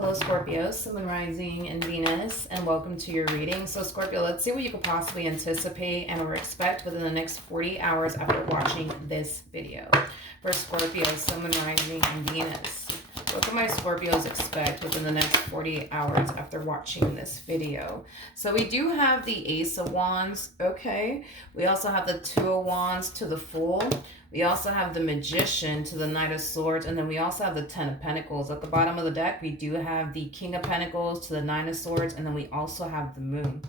Hello, Scorpio, Sun, Moon, Rising, and Venus, and welcome to your reading. So, Scorpio, let's see what you could possibly anticipate and or expect within the next 40 hours after watching this video. For Scorpio, Sun, Moon, Rising, and Venus, what can my Scorpios expect within the next 48 hours after watching this video? So we do have the Ace of Wands, okay. We also have the Two of Wands to the Fool. We also have the Magician to the Knight of Swords. And then we also have the Ten of Pentacles. At the bottom of the deck, we do have the King of Pentacles to the Nine of Swords. And then we also have the Moon.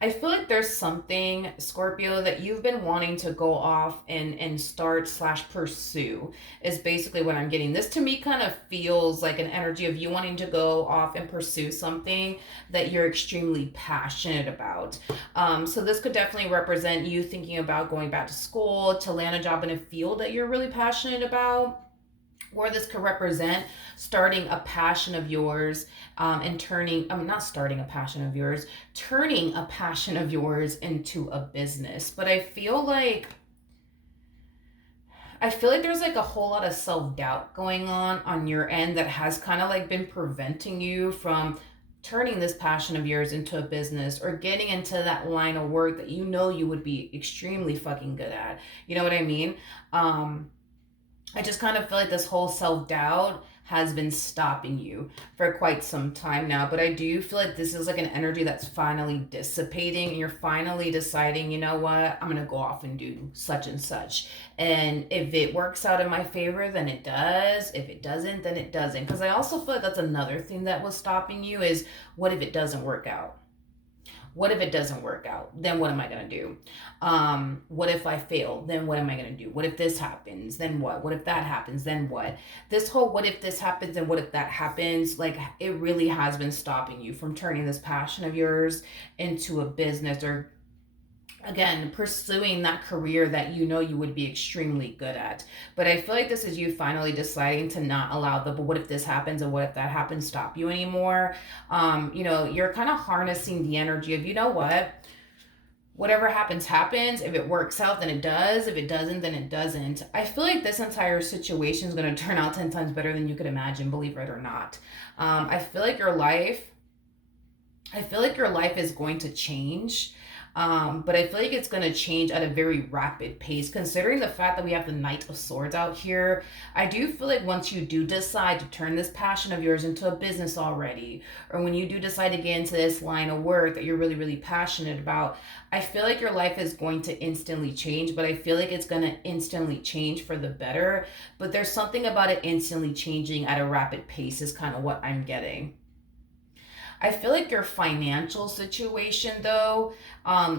I feel like there's something, Scorpio, that you've been wanting to go off and start / pursue is basically what I'm getting. This to me kind of feels like an energy of you wanting to go off and pursue something that you're extremely passionate about. So this could definitely represent you thinking about going back to school to land a job in a field that you're really passionate about. Or this could represent starting a passion of yours and turning a passion of yours into a business. But I feel like there's like a whole lot of self-doubt going on your end that has kind of like been preventing you from turning this passion of yours into a business or getting into that line of work that you know you would be extremely fucking good at. You know what I mean? I just kind of feel like this whole self-doubt has been stopping you for quite some time now. But I do feel like this is like an energy that's finally dissipating and you're finally deciding, you know what, I'm going to go off and do such and such. And if it works out in my favor, then it does. If it doesn't, then it doesn't. Because I also feel like that's another thing that was stopping you is what if it doesn't work out? What if it doesn't work out? Then what am I going to do? What if I fail? Then what am I going to do? What if this happens? Then what? What if that happens? Then what? This whole what if this happens and what if that happens, like it really has been stopping you from turning this passion of yours into a business or again, pursuing that career that you know you would be extremely good at. But I feel like this is you finally deciding to not allow the, but what if this happens and what if that happens, stop you anymore. You're kind of harnessing the energy of, you know what? Whatever happens, happens. If it works out, then it does. If it doesn't, then it doesn't. I feel like this entire situation is going to turn out 10 times better than you could imagine, believe it or not. I feel like your life is going to change. But I feel like it's going to change at a very rapid pace. Considering the fact that we have the Knight of Swords out here, I do feel like once you do decide to turn this passion of yours into a business already, or when you do decide to get into this line of work that you're really, really passionate about, I feel like your life is going to instantly change, but I feel like it's going to instantly change for the better. But there's something about it instantly changing at a rapid pace is kind of what I'm getting. I feel like your financial situation, though,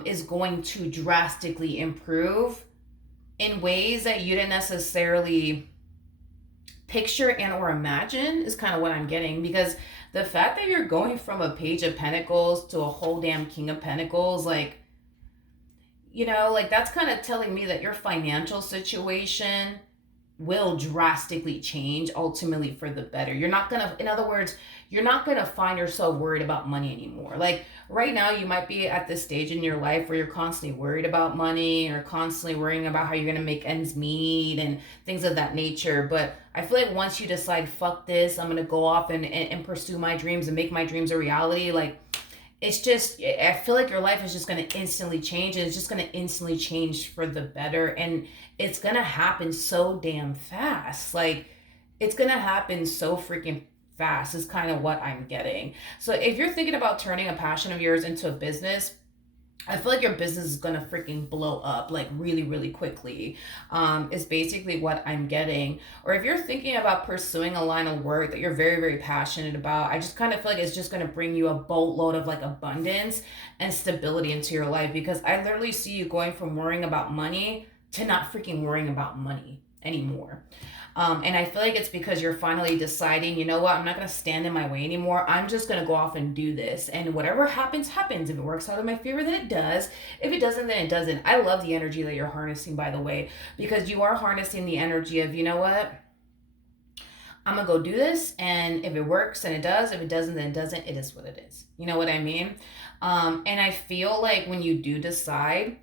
is going to drastically improve in ways that you didn't necessarily picture and or imagine is kind of what I'm getting. Because the fact that you're going from a Page of Pentacles to a whole damn King of Pentacles, like that's kind of telling me that your financial situation will drastically change ultimately for the better. You're not going to, in other words, you're not going to find yourself worried about money anymore. Like right now, you might be at this stage in your life where you're constantly worried about money or constantly worrying about how you're going to make ends meet and things of that nature. But I feel like once you decide, fuck this, I'm going to go off and pursue my dreams and make my dreams a reality, like it's just, I feel like your life is just going to instantly change and it's just going to instantly change for the better. And it's going to happen so damn fast. Like it's going to happen so freaking fast is kind of what I'm getting. So if you're thinking about turning a passion of yours into a business, I feel like your business is going to freaking blow up like really, really quickly is basically what I'm getting. Or if you're thinking about pursuing a line of work that you're very, very passionate about, I just kind of feel like it's just going to bring you a boatload of like abundance and stability into your life, because I literally see you going from worrying about money to not freaking worrying about money anymore. And I feel like it's because you're finally deciding, you know what, I'm not going to stand in my way anymore. I'm just going to go off and do this. And whatever happens, happens. If it works out in my favor, then it does. If it doesn't, then it doesn't. I love the energy that you're harnessing, by the way, because you are harnessing the energy of, you know what, I'm going to go do this. And if it works, then it does. If it doesn't, then it doesn't. It is what it is. You know what I mean? And I feel like when you do decide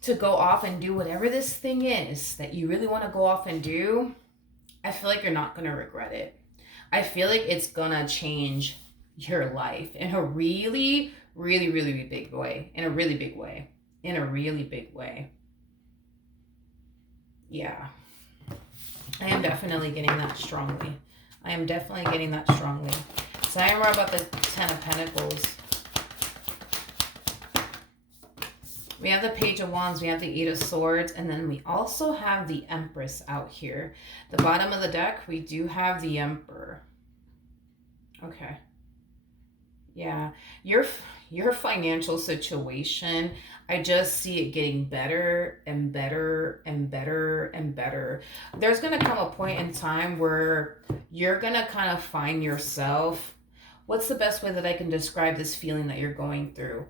to go off and do whatever this thing is that you really want to go off and do, I feel like you're not going to regret it. I feel like it's gonna change your life in a really, really, really big way. In a really big way. In a really big way. Yeah. I am definitely getting that strongly. I am definitely getting that strongly. So I remember about the Ten of Pentacles. We have the Page of Wands, we have the Eight of Swords, and then we also have the Empress out here. The bottom of the deck, we do have the Emperor. Okay. Yeah. Your financial situation, I just see it getting better and better and better and better. There's going to come a point in time where you're going to kind of find yourself. What's the best way that I can describe this feeling that you're going through?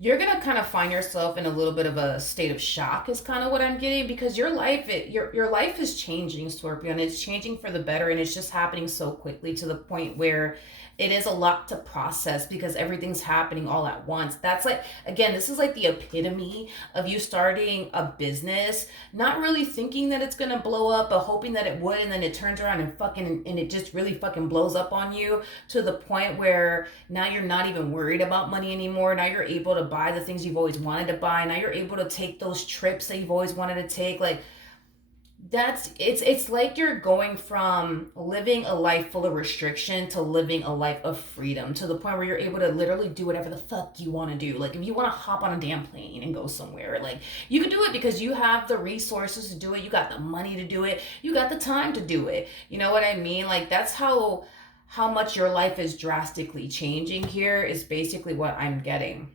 You're gonna kind of find yourself in a little bit of a state of shock is kind of what I'm getting, because your life is changing, Scorpio, and it's changing for the better, and it's just happening so quickly to the point where it is a lot to process because everything's happening all at once. That's like, again, this is like the epitome of you starting a business, not really thinking that it's gonna blow up, but hoping that it would, and then it turns around and it just really fucking blows up on you to the point where now you're not even worried about money anymore. Now you're able to buy the things you've always wanted to buy. Now you're able to take those trips that you've always wanted to take. Like, it's like you're going from living a life full of restriction to living a life of freedom, to the point where you're able to literally do whatever the fuck you want to do. Like, if you want to hop on a damn plane and go somewhere, like, you can do it because you have the resources to do it, you got the money to do it, you got the time to do it. You know what I mean? Like, that's how much your life is drastically changing here, is basically what I'm getting.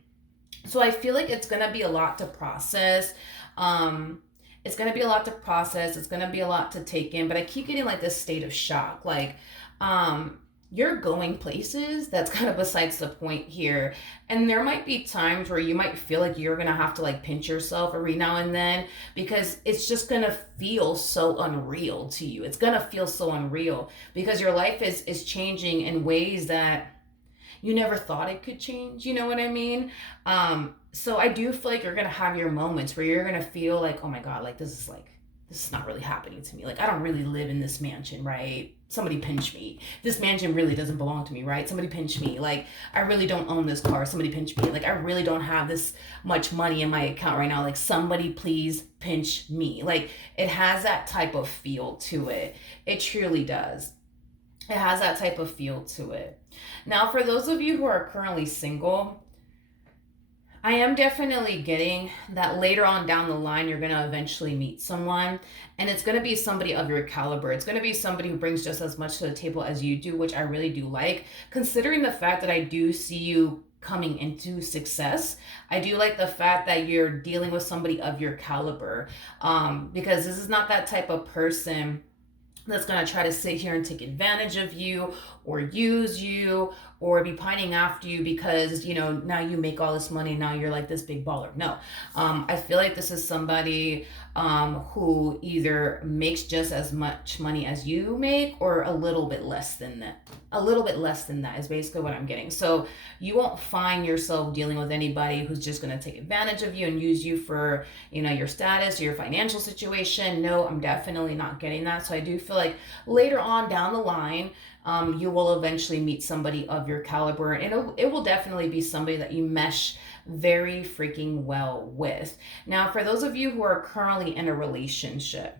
So I feel like it's gonna be a lot to process. It's going to be a lot to process. It's going to be a lot to take in, but I keep getting like this state of shock. Like, you're going places. That's kind of besides the point here. And there might be times where you might feel like you're going to have to like pinch yourself every now and then, because it's just going to feel so unreal to you. It's going to feel so unreal because your life is changing in ways that you never thought it could change. You know what I mean? So I do feel like you're gonna have your moments where you're gonna feel like, oh my God, like this is not really happening to me. Like, I don't really live in this mansion, right? Somebody pinch me. This mansion really doesn't belong to me, right? Somebody pinch me. Like, I really don't own this car. Somebody pinch me. Like, I really don't have this much money in my account right now. Like, somebody please pinch me. Like, it has that type of feel to it. It truly does. It has that type of feel to it. Now, for those of you who are currently single, I am definitely getting that later on down the line, you're going to eventually meet someone, and it's going to be somebody of your caliber. It's going to be somebody who brings just as much to the table as you do, which I really do like, considering the fact that I do see you coming into success. I do like the fact that you're dealing with somebody of your caliber, because this is not that type of person that's going to try to sit here and take advantage of you or use you or be pining after you because, you know, now you make all this money, now you're like this big baller. No, I feel like this is somebody who either makes just as much money as you make or a little bit less than that. A little bit less than that is basically what I'm getting. So you won't find yourself dealing with anybody who's just going to take advantage of you and use you for, you know, your status or your financial situation. No, I'm definitely not getting that. So I do feel like later on down the line, you will eventually meet somebody of your caliber, and it will definitely be somebody that you mesh very freaking well with. Now, for those of you who are currently in a relationship,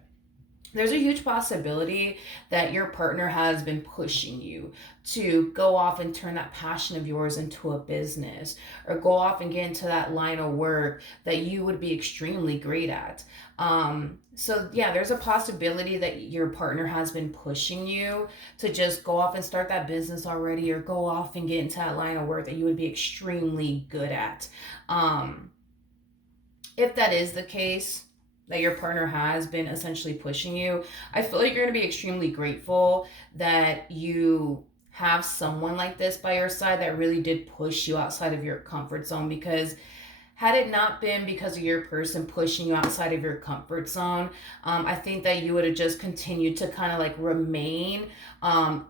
there's a huge possibility that your partner has been pushing you to go off and turn that passion of yours into a business, or go off and get into that line of work that you would be extremely great at. So yeah, there's a possibility that your partner has been pushing you to just go off and start that business already, or go off and get into that line of work that you would be extremely good at. If that is the case, that your partner has been essentially pushing you, I feel like you're going to be extremely grateful that you have someone like this by your side that really did push you outside of your comfort zone, because had it not been because of your person pushing you outside of your comfort zone, I think that you would have just continued to kind of like remain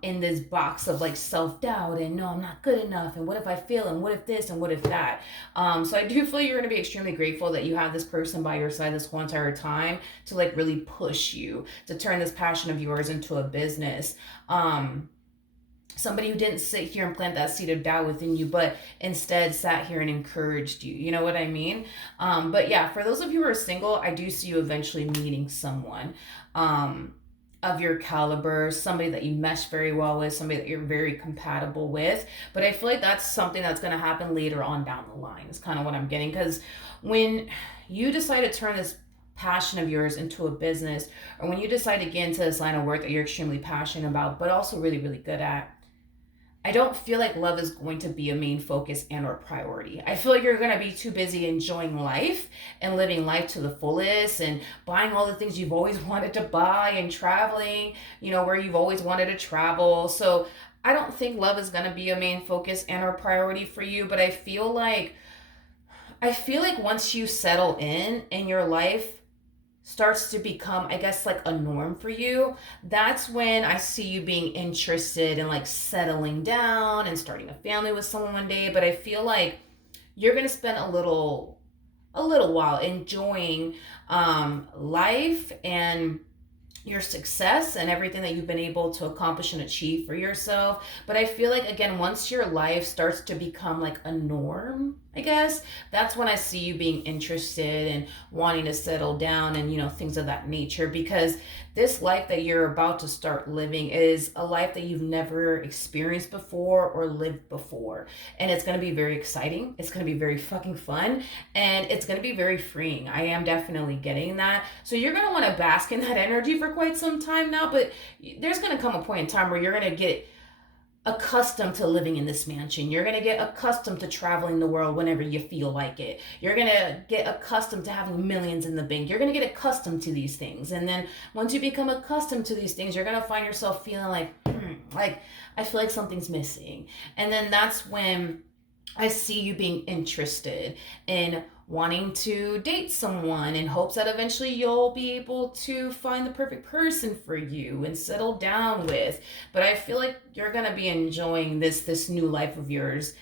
in this box of like self doubt and no, I'm not good enough. And what if I fail? And what if this? And what if that? So I do feel you're going to be extremely grateful that you have this person by your side this whole entire time to like really push you to turn this passion of yours into a business. Somebody who didn't sit here and plant that seed of doubt within you, but instead sat here and encouraged you. You know what I mean? But yeah, for those of you who are single, I do see you eventually meeting someone of your caliber, somebody that you mesh very well with, somebody that you're very compatible with. But I feel like that's something that's going to happen later on down the line, is kind of what I'm getting. Because when you decide to turn this passion of yours into a business, or when you decide to get into this line of work that you're extremely passionate about, but also really, really good at, I don't feel like love is going to be a main focus and or priority. I feel like you're going to be too busy enjoying life and living life to the fullest and buying all the things you've always wanted to buy and traveling, where you've always wanted to travel. So I don't think love is going to be a main focus and or priority for you, but I feel like once you settle in your life starts to become, I guess, like a norm for you, that's when I see you being interested in like settling down and starting a family with someone one day. But I feel like you're gonna spend a little while enjoying life and your success and everything that you've been able to accomplish and achieve for yourself. But I feel like, again, once your life starts to become like a norm, I guess, that's when I see you being interested and wanting to settle down and, things of that nature. Because this life that you're about to start living is a life that you've never experienced before or lived before. And it's going to be very exciting. It's going to be very fucking fun. And it's going to be very freeing. I am definitely getting that. So you're going to want to bask in that energy for quite some time now. But there's going to come a point in time where you're going to get accustomed to living in this mansion. You're going to get accustomed to traveling the world whenever you feel like it. You're going to get accustomed to having millions in the bank. You're going to get accustomed to these things. And then once you become accustomed to these things, you're going to find yourself feeling like I feel like something's missing. And then that's when I see you being interested in wanting to date someone in hopes that eventually you'll be able to find the perfect person for you and settle down with. But I feel like you're going to be enjoying this new life of yours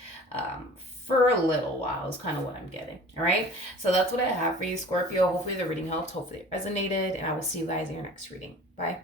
for a little while is kind of what I'm getting. All right. So that's what I have for you, Scorpio. Hopefully the reading helped. Hopefully it resonated. And I will see you guys in your next reading. Bye.